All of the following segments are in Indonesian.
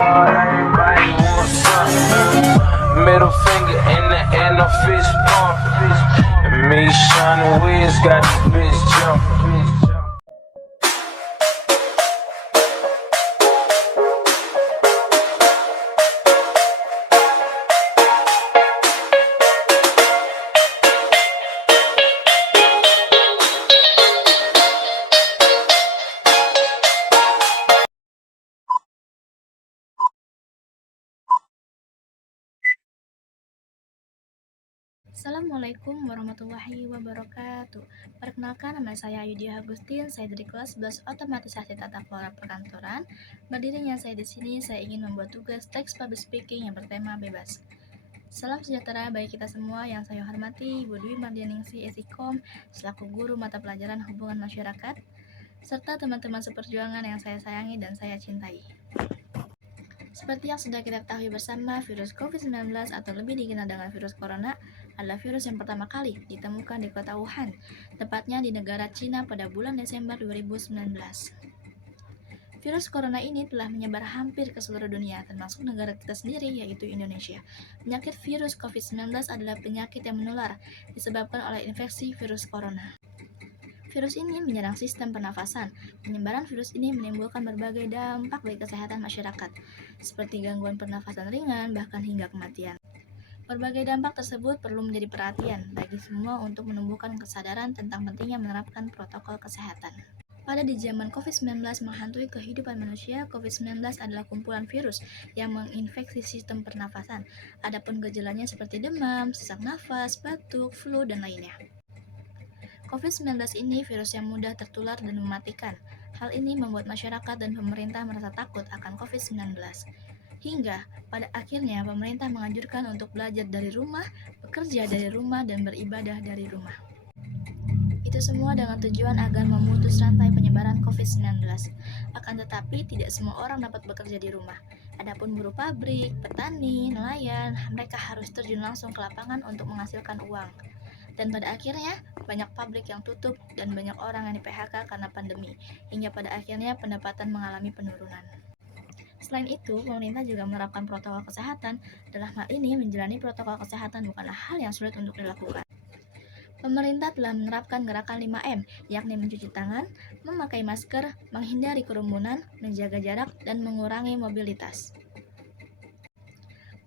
Everybody wants some. Middle finger in the air, no fist bump. And me, Sean Wiz, got the bitch jump. Assalamualaikum warahmatullahi wabarakatuh. Perkenalkan, nama saya Yudhya Agustin. Saya dari kelas 11 Otomatisasi Tata Kelola Perkantoran. Berdirinya saya di sini, saya ingin membuat tugas teks public speaking yang bertema bebas. Salam sejahtera bagi kita semua yang saya hormati, Ibu Dwi Mardianingsi Esikom selaku guru mata pelajaran hubungan masyarakat, serta teman-teman seperjuangan yang saya sayangi dan saya cintai. Seperti yang sudah kita ketahui bersama, virus COVID-19 atau lebih dikenal dengan virus corona adalah virus yang pertama kali ditemukan di kota Wuhan, tepatnya di negara Cina pada bulan Desember 2019. Virus corona ini telah menyebar hampir ke seluruh dunia, termasuk negara kita sendiri, yaitu Indonesia. Penyakit virus COVID-19 adalah penyakit yang menular, disebabkan oleh infeksi virus corona. Virus ini menyerang sistem pernafasan. Penyebaran virus ini menimbulkan berbagai dampak bagi kesehatan masyarakat, seperti gangguan pernafasan ringan, bahkan hingga kematian. Berbagai dampak tersebut perlu menjadi perhatian bagi semua untuk menumbuhkan kesadaran tentang pentingnya menerapkan protokol kesehatan. Pada di zaman COVID-19 menghantui kehidupan manusia, COVID-19 adalah kumpulan virus yang menginfeksi sistem pernafasan. Adapun gejalanya seperti demam, sesak nafas, batuk, flu, dan lainnya. COVID-19 ini virus yang mudah tertular dan mematikan. Hal ini membuat masyarakat dan pemerintah merasa takut akan COVID-19. Hingga pada akhirnya pemerintah menganjurkan untuk belajar dari rumah, bekerja dari rumah, dan beribadah dari rumah. Itu semua dengan tujuan agar memutus rantai penyebaran COVID-19. Akan tetapi tidak semua orang dapat bekerja di rumah. Adapun buruh pabrik, petani, nelayan, mereka harus terjun langsung ke lapangan untuk menghasilkan uang. Dan pada akhirnya, banyak pabrik yang tutup dan banyak orang yang di-PHK karena pandemi, hingga pada akhirnya pendapatan mengalami penurunan. Selain itu, pemerintah juga menerapkan protokol kesehatan. Dalam hal ini, menjalani protokol kesehatan bukanlah hal yang sulit untuk dilakukan. Pemerintah telah menerapkan gerakan 5M, yakni mencuci tangan, memakai masker, menghindari kerumunan, menjaga jarak, dan mengurangi mobilitas.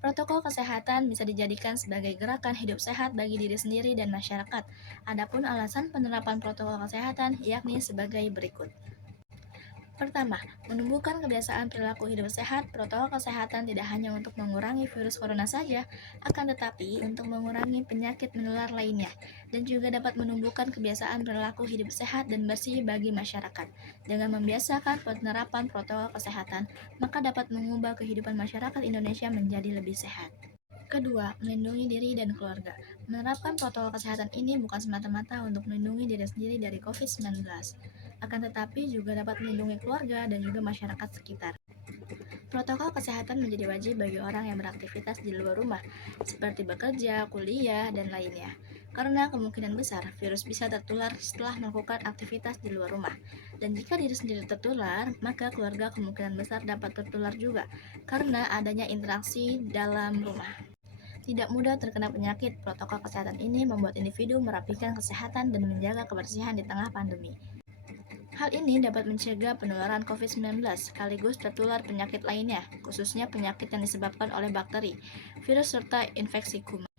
Protokol kesehatan bisa dijadikan sebagai gerakan hidup sehat bagi diri sendiri dan masyarakat. Adapun alasan penerapan protokol kesehatan yakni sebagai berikut. Pertama, menumbuhkan kebiasaan perilaku hidup sehat. Protokol kesehatan tidak hanya untuk mengurangi virus corona saja, akan tetapi untuk mengurangi penyakit menular lainnya, dan juga dapat menumbuhkan kebiasaan perilaku hidup sehat dan bersih bagi masyarakat. Dengan membiasakan penerapan protokol kesehatan, maka dapat mengubah kehidupan masyarakat Indonesia menjadi lebih sehat. Kedua, melindungi diri dan keluarga. Menerapkan protokol kesehatan ini bukan semata-mata untuk melindungi diri sendiri dari COVID-19, akan tetapi juga dapat melindungi keluarga dan juga masyarakat sekitar. Protokol kesehatan menjadi wajib bagi orang yang beraktivitas di luar rumah, seperti bekerja, kuliah, dan lainnya. Karena kemungkinan besar virus bisa tertular setelah melakukan aktivitas di luar rumah. Dan jika diri sendiri tertular, maka keluarga kemungkinan besar dapat tertular juga, karena adanya interaksi dalam rumah. Tidak mudah terkena penyakit, protokol kesehatan ini membuat individu merapikan kesehatan dan menjaga kebersihan di tengah pandemi. Hal ini dapat mencegah penularan COVID-19 sekaligus tertular penyakit lainnya, khususnya penyakit yang disebabkan oleh bakteri, virus, serta infeksi kuman.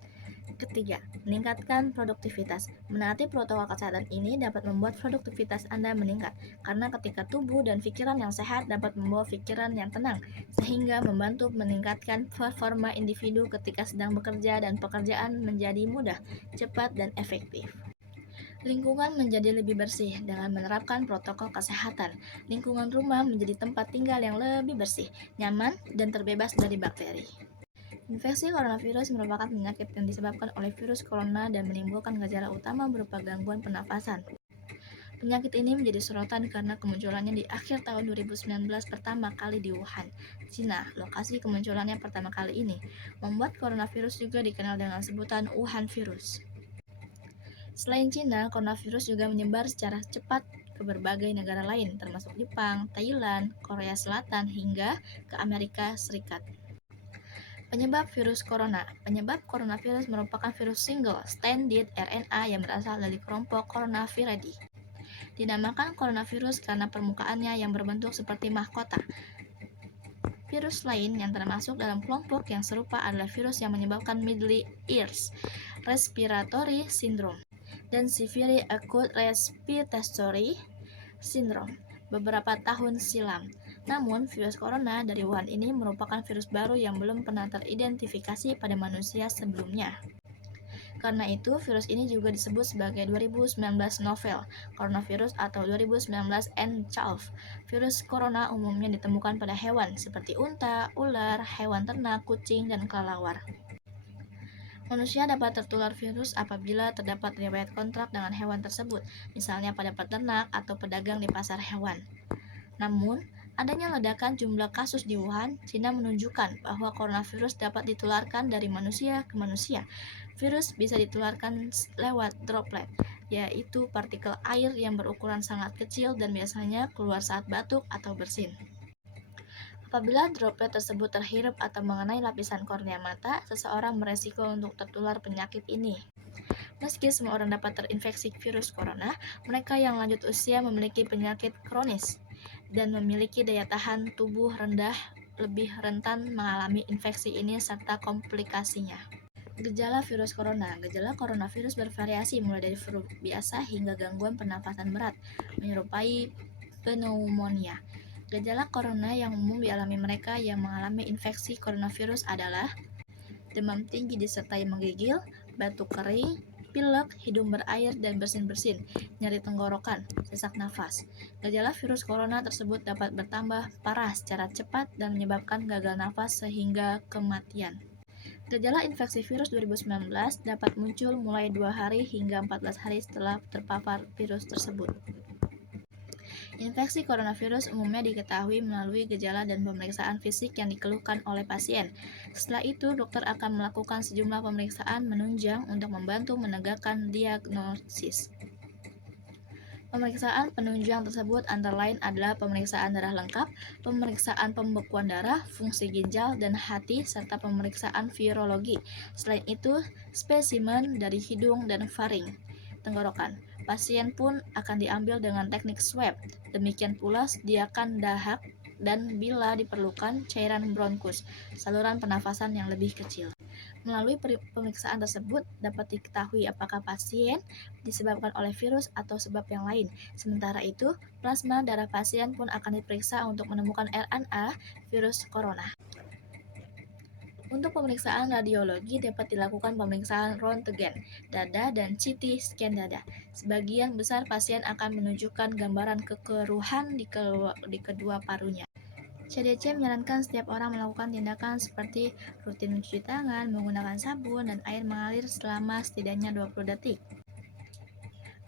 Ketiga, meningkatkan produktivitas. Menaati protokol kesehatan ini dapat membuat produktivitas Anda meningkat, karena ketika tubuh dan pikiran yang sehat dapat membawa pikiran yang tenang, sehingga membantu meningkatkan performa individu ketika sedang bekerja dan pekerjaan menjadi mudah, cepat, dan efektif. Lingkungan menjadi lebih bersih dengan menerapkan protokol kesehatan. Lingkungan rumah menjadi tempat tinggal yang lebih bersih, nyaman, dan terbebas dari bakteri. Infeksi coronavirus merupakan penyakit yang disebabkan oleh virus corona dan menimbulkan gejala utama berupa gangguan pernafasan. Penyakit ini menjadi sorotan karena kemunculannya di akhir tahun 2019 pertama kali di Wuhan, Cina. Lokasi kemunculannya pertama kali ini membuat coronavirus juga dikenal dengan sebutan Wuhan virus. Selain Cina, coronavirus juga menyebar secara cepat ke ke berbagai negara lain, termasuk Jepang, Thailand, Korea Selatan, hingga ke Amerika Serikat. Penyebab virus corona. Penyebab coronavirus merupakan virus single-stranded RNA yang berasal dari kelompok Coronaviridae. Dinamakan coronavirus karena permukaannya yang berbentuk seperti mahkota. Virus lain yang termasuk dalam kelompok yang serupa adalah virus yang menyebabkan Middle East Respiratory Syndrome dan Severe Acute Respiratory Syndrome beberapa tahun silam. Namun, virus corona dari Wuhan ini merupakan virus baru yang belum pernah teridentifikasi pada manusia sebelumnya. Karena itu, virus ini juga disebut sebagai 2019 novel coronavirus atau 2019 nCoV. Virus corona umumnya ditemukan pada hewan seperti unta, ular, hewan ternak, kucing, dan kelelawar. Manusia dapat tertular virus apabila terdapat riwayat kontak dengan hewan tersebut, misalnya pada peternak atau pedagang di pasar hewan. Namun, adanya ledakan jumlah kasus di Wuhan, Cina menunjukkan bahwa coronavirus dapat ditularkan dari manusia ke manusia. Virus bisa ditularkan lewat droplet, yaitu partikel air yang berukuran sangat kecil dan biasanya keluar saat batuk atau bersin. Apabila droplet tersebut terhirup atau mengenai lapisan kornea mata, seseorang beresiko untuk tertular penyakit ini. Meski semua orang dapat terinfeksi virus corona, mereka yang lanjut usia memiliki penyakit kronis dan memiliki daya tahan tubuh rendah lebih rentan mengalami infeksi ini serta komplikasinya. Gejala virus corona. Gejala coronavirus bervariasi mulai dari flu biasa hingga gangguan pernafasan berat, menyerupai pneumonia. Gejala corona yang umum dialami mereka yang mengalami infeksi coronavirus adalah demam tinggi disertai menggigil, batuk kering, pilek, hidung berair dan bersin-bersin, nyeri tenggorokan, sesak nafas. Gejala virus corona tersebut dapat bertambah parah secara cepat dan menyebabkan gagal nafas sehingga kematian. Gejala infeksi virus 2019 dapat muncul mulai 2 hari hingga 14 hari setelah terpapar virus tersebut. Infeksi coronavirus umumnya diketahui melalui gejala dan pemeriksaan fisik yang dikeluhkan oleh pasien. Setelah itu, dokter akan melakukan sejumlah pemeriksaan menunjang untuk membantu menegakkan diagnosis. Pemeriksaan penunjang tersebut antara lain adalah pemeriksaan darah lengkap, pemeriksaan pembekuan darah, fungsi ginjal dan hati, serta pemeriksaan virologi. Selain itu, spesimen dari hidung dan faring, tenggorokan. Pasien pun akan diambil dengan teknik swab. Demikian pula sediakan dahak dan bila diperlukan cairan bronkus, saluran pernafasan yang lebih kecil. Melalui pemeriksaan tersebut dapat diketahui apakah pasien disebabkan oleh virus atau sebab yang lain. Sementara itu, plasma darah pasien pun akan diperiksa untuk menemukan RNA virus corona. Untuk pemeriksaan radiologi dapat dilakukan pemeriksaan rontgen dada dan CT scan dada. Sebagian besar pasien akan menunjukkan gambaran kekeruhan di kedua parunya. CDC menyarankan setiap orang melakukan tindakan seperti rutin mencuci tangan, menggunakan sabun, dan air mengalir selama setidaknya 20 detik.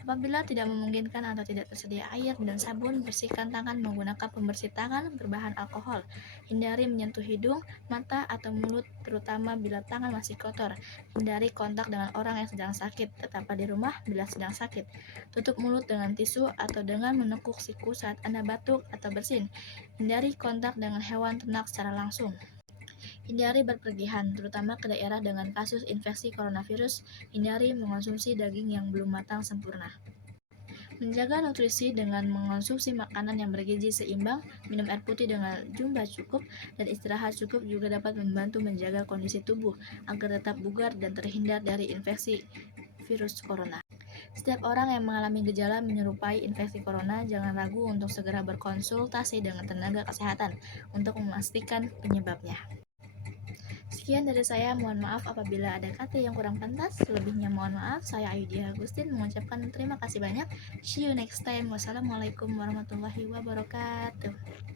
Apabila tidak memungkinkan atau tidak tersedia air dan sabun, bersihkan tangan menggunakan pembersih tangan berbahan alkohol. Hindari menyentuh hidung, mata, atau mulut, terutama bila tangan masih kotor. Hindari kontak dengan orang yang sedang sakit, tetaplah di rumah bila sedang sakit. Tutup mulut dengan tisu atau dengan menekuk siku saat Anda batuk atau bersin. Hindari kontak dengan hewan ternak secara langsung. Hindari berpergian, terutama ke daerah dengan kasus infeksi coronavirus. Hindari mengonsumsi daging yang belum matang sempurna. Menjaga nutrisi dengan mengonsumsi makanan yang bergizi seimbang, minum air putih dengan jumlah cukup, dan istirahat cukup juga dapat membantu menjaga kondisi tubuh agar tetap bugar dan terhindar dari infeksi virus corona. Setiap orang yang mengalami gejala menyerupai infeksi corona, jangan ragu untuk segera berkonsultasi dengan tenaga kesehatan untuk memastikan penyebabnya. Sekian dari saya, mohon maaf apabila ada kata yang kurang pantas. Selebihnya mohon maaf. Saya Ayudhya Agustin mengucapkan terima kasih banyak. See you next time. Wassalamualaikum warahmatullahi wabarakatuh.